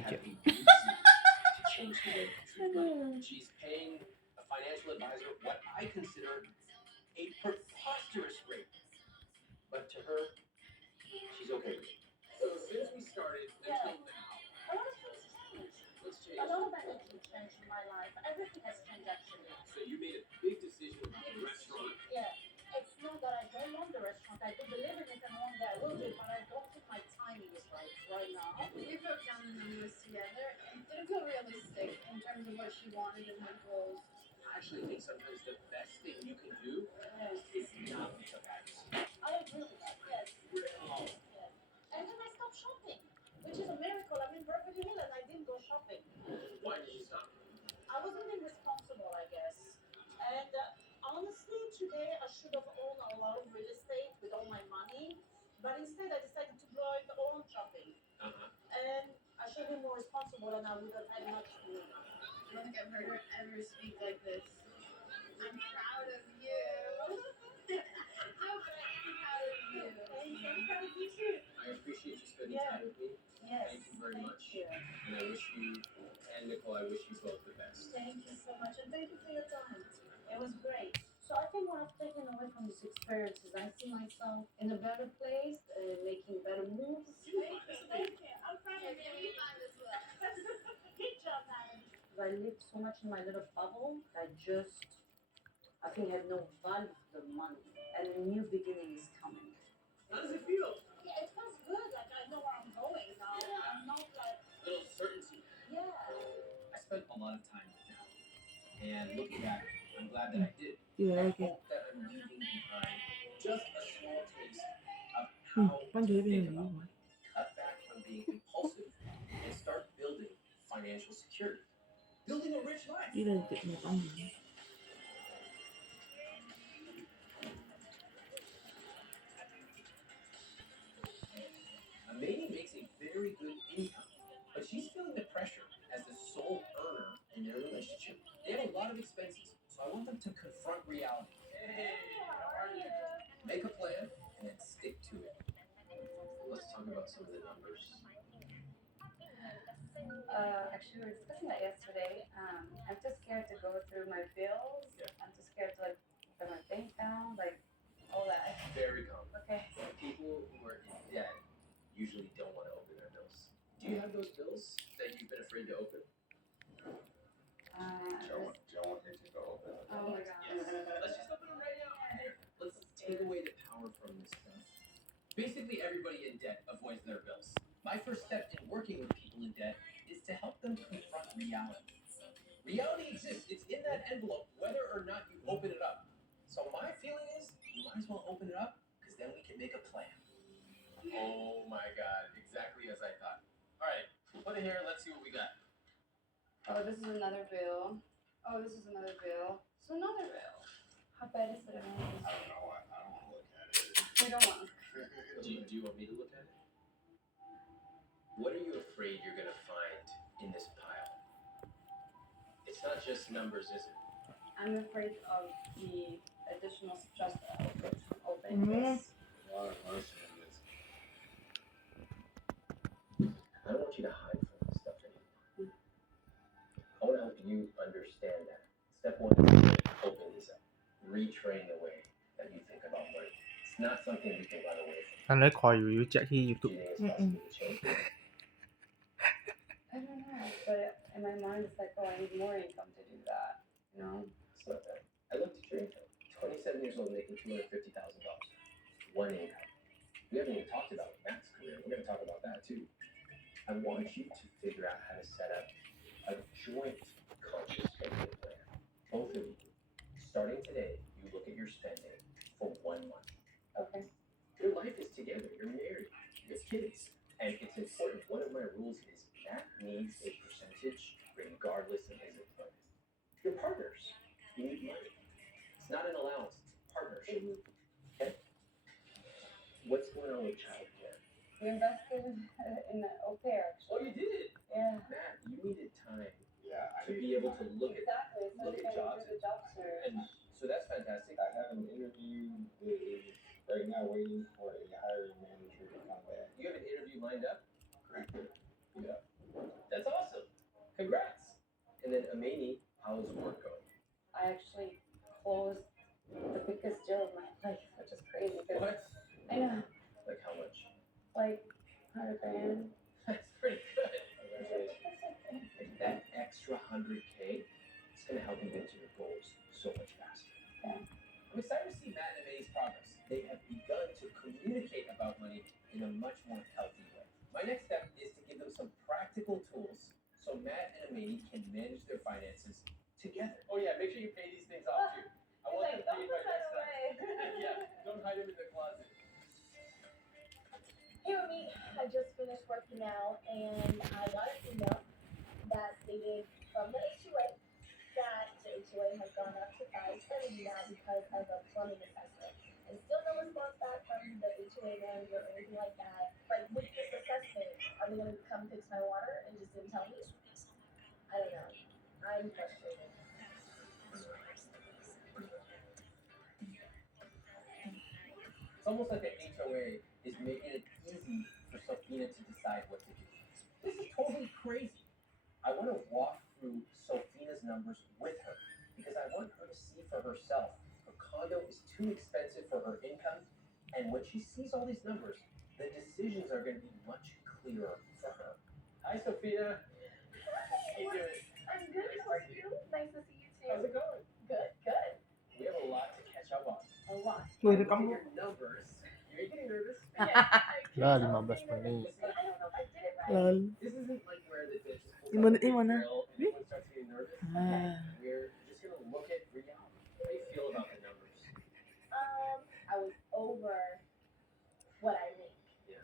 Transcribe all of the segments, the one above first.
have reject. a big decision to change the way they treat money. She's paying a financial advisor what I consider a preposterous rate, but to her, she's okay with it. So since we started until now, A lot of things changed. what's A changed? lot of everything changed in my life. Everything has changed actually. So you made a big decision about the restaurant. Yeah. It's not that I don't want the restaurant. I do believe in it and one day I will do it, but I don't think my timing is right now. We broke down the numbers together and it didn't feel realistic in terms of what she wanted and her goals. I actually think sometimes the best thing you can do is not make a bad decision. I agree with that. Yes. Yes. And then I stopped shopping, which is a miracle. I'm in Beverly Hills and I didn't go shopping. Why did you stop? I wasn't being responsible, I guess. And honestly, today I should have owned a lot of real estate with all my money, but instead I decided to blow it all on shopping. And I should have been more responsible, and I would have had much more. I don't think I've heard her ever speak like this. I'm proud of you. No, but I am proud of you. Thank you. I'm proud of you too. I appreciate you spending Yeah. time with me. Yes. Thank you very much. You. And I wish you and Nicole, I wish you both the best. Thank you so much, and thank you for your time. It was great. So I think what I've taken away from this experience is I see myself in a better place, making better moves. Thank you. I'm proud of you. As well. Good job, madam. I lived so much in my little bubble. I think had no value for the money, and a new beginning is coming. How does it feel? Yeah, it feels good. Like I know where I'm going now. I'm not like, A little certainty. yeah. I spent a lot of time with them. And looking back, I'm glad that I did. Yeah, I okay. hope that I'm leaving behind just a small taste of how Con to thấy bên think này about mà. money, cut back on being impulsive, and start building financial security. Building a rich life. Đi lên tiệm một ăn gì. Mamie makes a very good income, but she's feeling the pressure as the sole earner in their relationship. They have a lot of expenses, so I want them to confront reality. Hey, how are you? Make a plan and then stick to it. Let's talk about some of the numbers. Actually, we were discussing that yesterday. I'm too scared to go through my bills. Yeah. I'm too scared to like put my bank down, like all that. Very common. Okay. People who are in debt usually don't want to open their bills. Do you have those bills that you've been afraid to open? Don't hit to go open. Oh my god. Yes. Let's just open them right now. Let's take away the power from this stuff. Basically, everybody in debt avoids their bills. My first step in working with people in debt is to help them confront reality. Reality exists. It's in that envelope, whether or not you open it up. So my feeling is, you might as well open it up, because then we can make a plan. Oh my god, exactly as I thought. All right, put it here. Let's see what we got. Oh, this is another bill. Oh, this is another bill. It's another bill. How bad is it? I don't know. I don't want to look at it. We don't want. Do you want me to look at it? What are you afraid you're going to find in this pile? It's not just numbers, is it? I'm afraid of the additional stress that I'll put from opening this. A lot of emotion in this. I don't want you to hide from this stuff anymore. I want to help you understand that. Step one is to open this up. Retrain the way that you think about money. It's not something you can run away from. anh lấy khỏi reject ที่ Do YouTube you think it's possible to change it? I don't know, but in my mind it's like, oh, I need more income to do that. You know? It's not that. I looked at your income. 27 years old, making $250,000. One income. We haven't even talked about Matt's career. We're going to talk about that too. I want you to figure out how to set up a joint conscious spending plan. Both of you. Starting today, you look at your spending for 1 month. Okay. Your life is together. You're married. You have kids. And it's important. One of my rules is Matt needs a percentage regardless of his employment. You're partners. You need money. It's not an allowance. It's a partnership. Okay? What's going on with childcare? We invested in the au pair, Oh, actually. you did? Yeah. Matt, you needed time Yeah, to be able to look at Exactly. So look we at can jobs do the job search. and so that's fantastic. I have an interview that is right now waiting for a hiring manager to come back. You have an interview lined up? Correct. Yeah. 100K, it's going to help you get to your goals so much faster. I'm excited to see Matt and Amy's progress. They have begun to communicate about money in a much more healthy way. My next step is to give them some practical tools so Matt and Amy can manage their finances together. Oh yeah, make sure you pay these things off too. I want them paid by next time. Yeah, don't hide them in the closet. Hey, Romy, I just finished working out and I got an email that stated from the HOA that the HOA has gone up to 570 now because of a plumbing assessment. And still no response back from the HOA manager or anything like that. But with this assessment, are they going to come fix my water and just didn't tell me? I don't know. I'm frustrated. It's almost like the HOA is making it easy for Sophina to decide what to do. This is totally crazy. I want to walk through Sophina's numbers with her because I want her to see for herself. Her condo is too expensive for her income, and when she sees all these numbers, the decisions are going to be much clearer for her. Hi, Sophina. How you doing? I'm good. How are you? Nice to see you too. How's it going? Good, good. We have a lot to catch up on. A lot. Wait, Look at kamu. your numbers. You're getting nervous. Lah 15 menit. And I don't know if I did it right. Lol. This isn't like where the bitch just pulls Gimana- out the big gimana? grill and everyone starts getting nervous. Ah. We're just gonna look at reality. How do you feel about the numbers? I was over what I make. Yeah.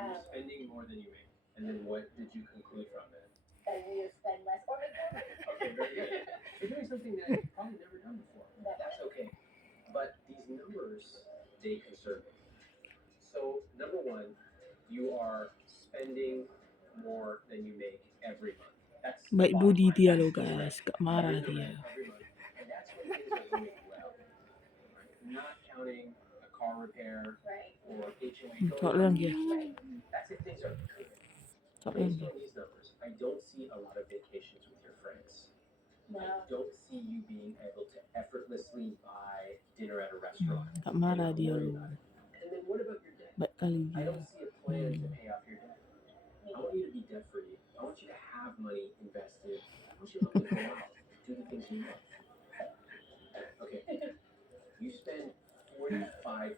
You're Um, spending more than you make. And then what did you conclude from that? I need to spend less or make more money. Okay, very good. You're doing something that you've probably never done before. Never. That's okay. But these numbers, they concern me. So, number one, you are spending more than you make every month. That's Baik bottom budi line. dia That's loh the guys, truth. gak marah You're the dia. rent every month, and that's when things are going well. Right? Not counting a car repair Right. or HOA Tak going lang up. dia. That's if things are good. Tak lang Based dia. on these numbers, I don't see a lot of vacations with your friends. I No. don't see you being able to effortlessly buy dinner at a restaurant. Tak marah and not dia worry loh. about it. And then what about your debt? Baik kali I dia. don't see a plan to pay off your debt. I want you to be debt free. I want you to have money invested. I want you to be able to go out, do the things you love. Okay. You spend 45%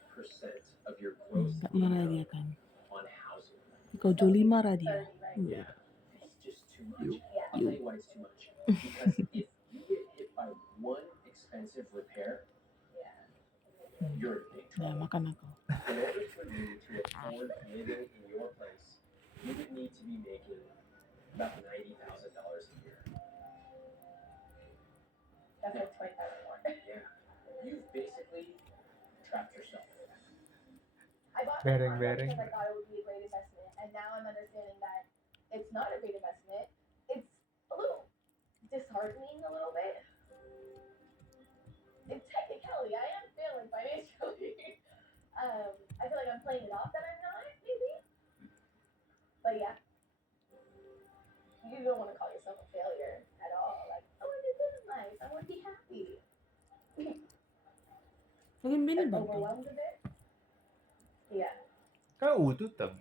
of your gross Tak marah dia income kan. on housing. Kau Joli marah dia. 30, right? Yeah. It's just too much. Yeah. I'll tell you why it's too much. Because if you get hit by one expensive repair, Yeah. you're in big Dah trouble. makan aku. In order for you to afford living in your place, you would need to be making about $90,000 a year. That's like 25 more. Yeah. You've basically trapped yourself. I bought my Bearing, condo bearing. because I thought it would be a great investment, and now I'm understanding that it's not a great investment. It's a little disheartening, a little bit. In technicality, I am failing financially. I feel like I'm playing it off that I'm not, maybe. But yeah, you don't want to call yourself a failure at all. Like, oh, I did this in life. I want to be happy. Lagi bila I'm bantu? overwhelmed a bit. Yeah. Kau tutup.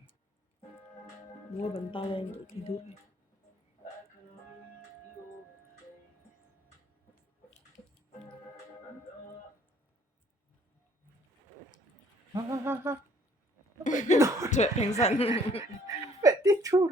Gua bentar lah untuk tidur. Hahaha. Cuek pengsan. Sampai tidur.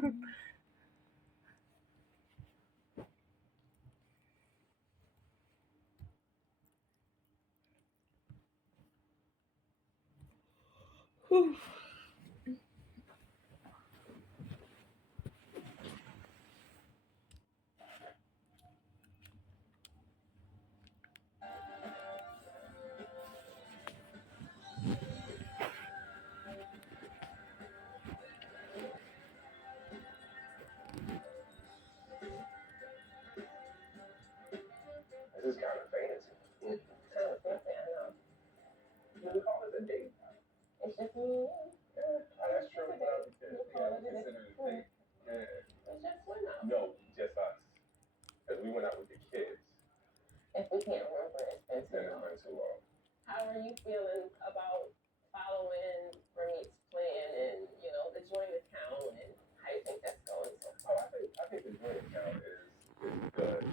This is kind of fancy. Kind of fancy, I know. You would call it a date. It's just me. That's true. Well, We'll call it a date. Yeah. It's just one now. No, just us. Because we went out with the kids. If we can't remember, it's been Then too it long. went too long. How are you feeling about following Ramit's plan and, you know, the joint account and how you think that's going so far? Oh, I think the joint account is good.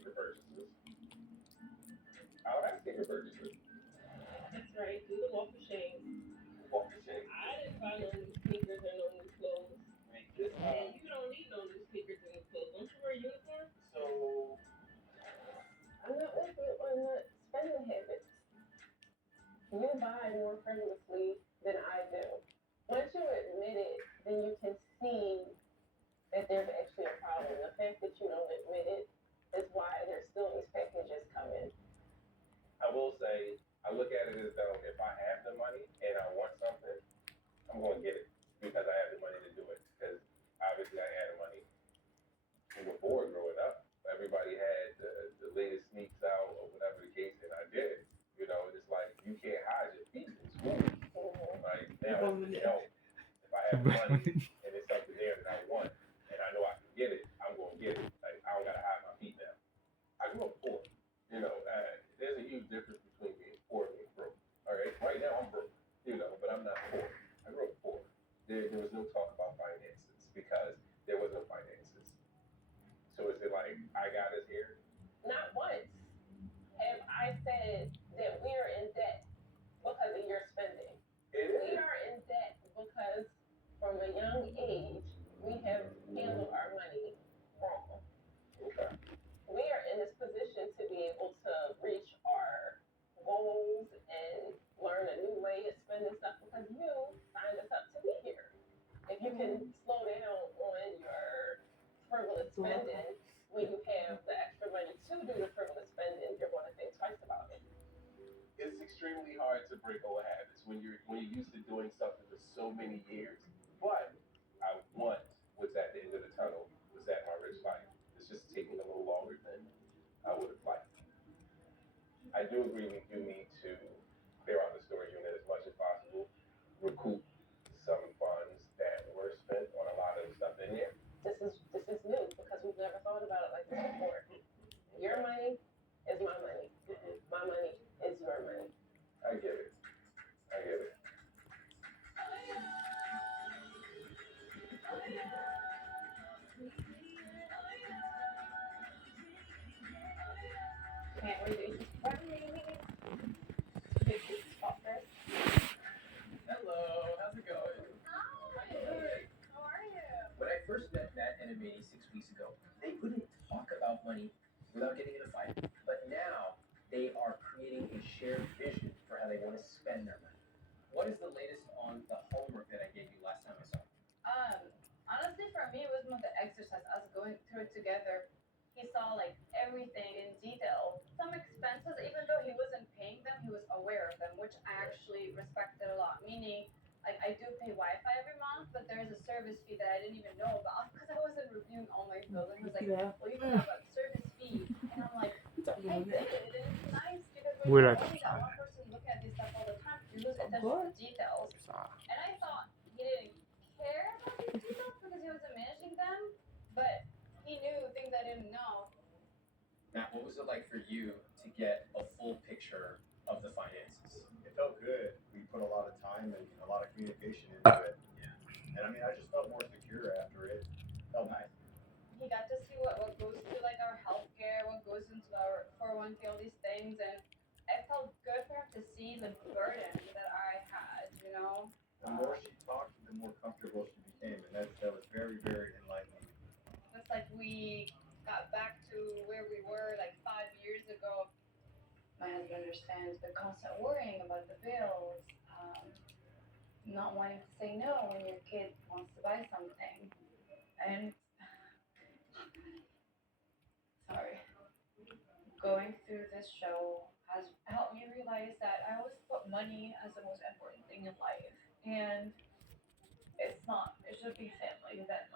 secret purchases. I don't have secret purchases. That's right. Do the walk of shame. Walk the shame. I didn't buy no new sneakers or no new clothes. This And you don't need no new sneakers or new clothes. Don't you wear a uniform? so I'm not with you on the spending habits. You buy more frivolously than I do. Once you admit it, then you can see that there's actually a problem. The fact that you don't admit it is why there's still these packages coming. I will say, I look at it as though if I have the money and I want something, I'm going to get it because I have the money to do it. Because obviously I had the money. We were bored growing up. Everybody had the latest sneaks out or whatever the case, and I did it. You know, it's like you can't hide your feet in school. Like now, you know, if I have the money and it's something there that I want and I know I can get it, I'm going to get it. Like I don't got to hide my feet now. I grew up poor. You know, there's a huge difference between being poor and being broke. All right, right now I'm broke. You know, but I'm not poor. I grew up poor. There was no talk about finances because there was no finances. So is it like I got us here? Not once have I said that we are in debt because of your spending. We are in debt because from a young age we have handled our money wrong. Okay. We are in this position to be able to reach our goals and learn a new way of spending stuff because you signed us up to be here. If you can slow down on your frivolous spending when you have the extra money to do the frivolous spending, you're going to think twice about it. It's extremely hard to break old habits when you're used to doing something for so many years. But I want what's at the end of the tunnel was at my rich life. It's just taking a little longer than I would have liked. I do agree we do need to clear out the storage unit as much as possible, recoup some funds that were spent on a lot of the stuff in there. This is new because we've never thought about it like this before. Your money is my money. My money is your money. I get it. I get it. Can't reduce this friendly. Big fuckers. Hello, how's it going? Good. How are you? When I first met Matt and Amity 6 weeks ago, they couldn't talk about money without getting in a fight. But now they are creating a shared vision for how they want to spend their money. What is the latest on the homework that I gave you last time I saw you? Honestly, for me, it was more the exercise. Us going through it together. He saw like everything in detail. Some expenses, even though he wasn't paying them, he was aware of them, which I actually respected a lot. Meaning, like I do pay Wi-Fi every month, but there's a service fee that I didn't even know about because I wasn't reviewing all my bills. And he was like, Yeah. "Well, you can have a service fee," and I'm like, "I did," and it's nice because when We're you're like, only that one person looking at this stuff all the time, you lose attention to details. And I thought he didn't care about these details because he wasn't managing them, but he knew things I didn't know. Matt, what was it like for you to get a full picture of the finances? It felt good. We put a lot of time and a lot of communication into it. Yeah. And I mean, I just felt more secure after it. Felt nice. He got to see what goes to like our healthcare, what goes into our 401k, all these things, and I felt good for him to see the burden that I had, you know. The more she talked, the more comfortable she became, and that was very, very enlightening. It's like we got back to where we were like 5 years ago. My husband understands the constant worrying about the bills, not wanting to say no when your kid wants to buy something. And sorry, going through this show has helped me realize that I always put money as the most important thing in life. And it's not. It should be family that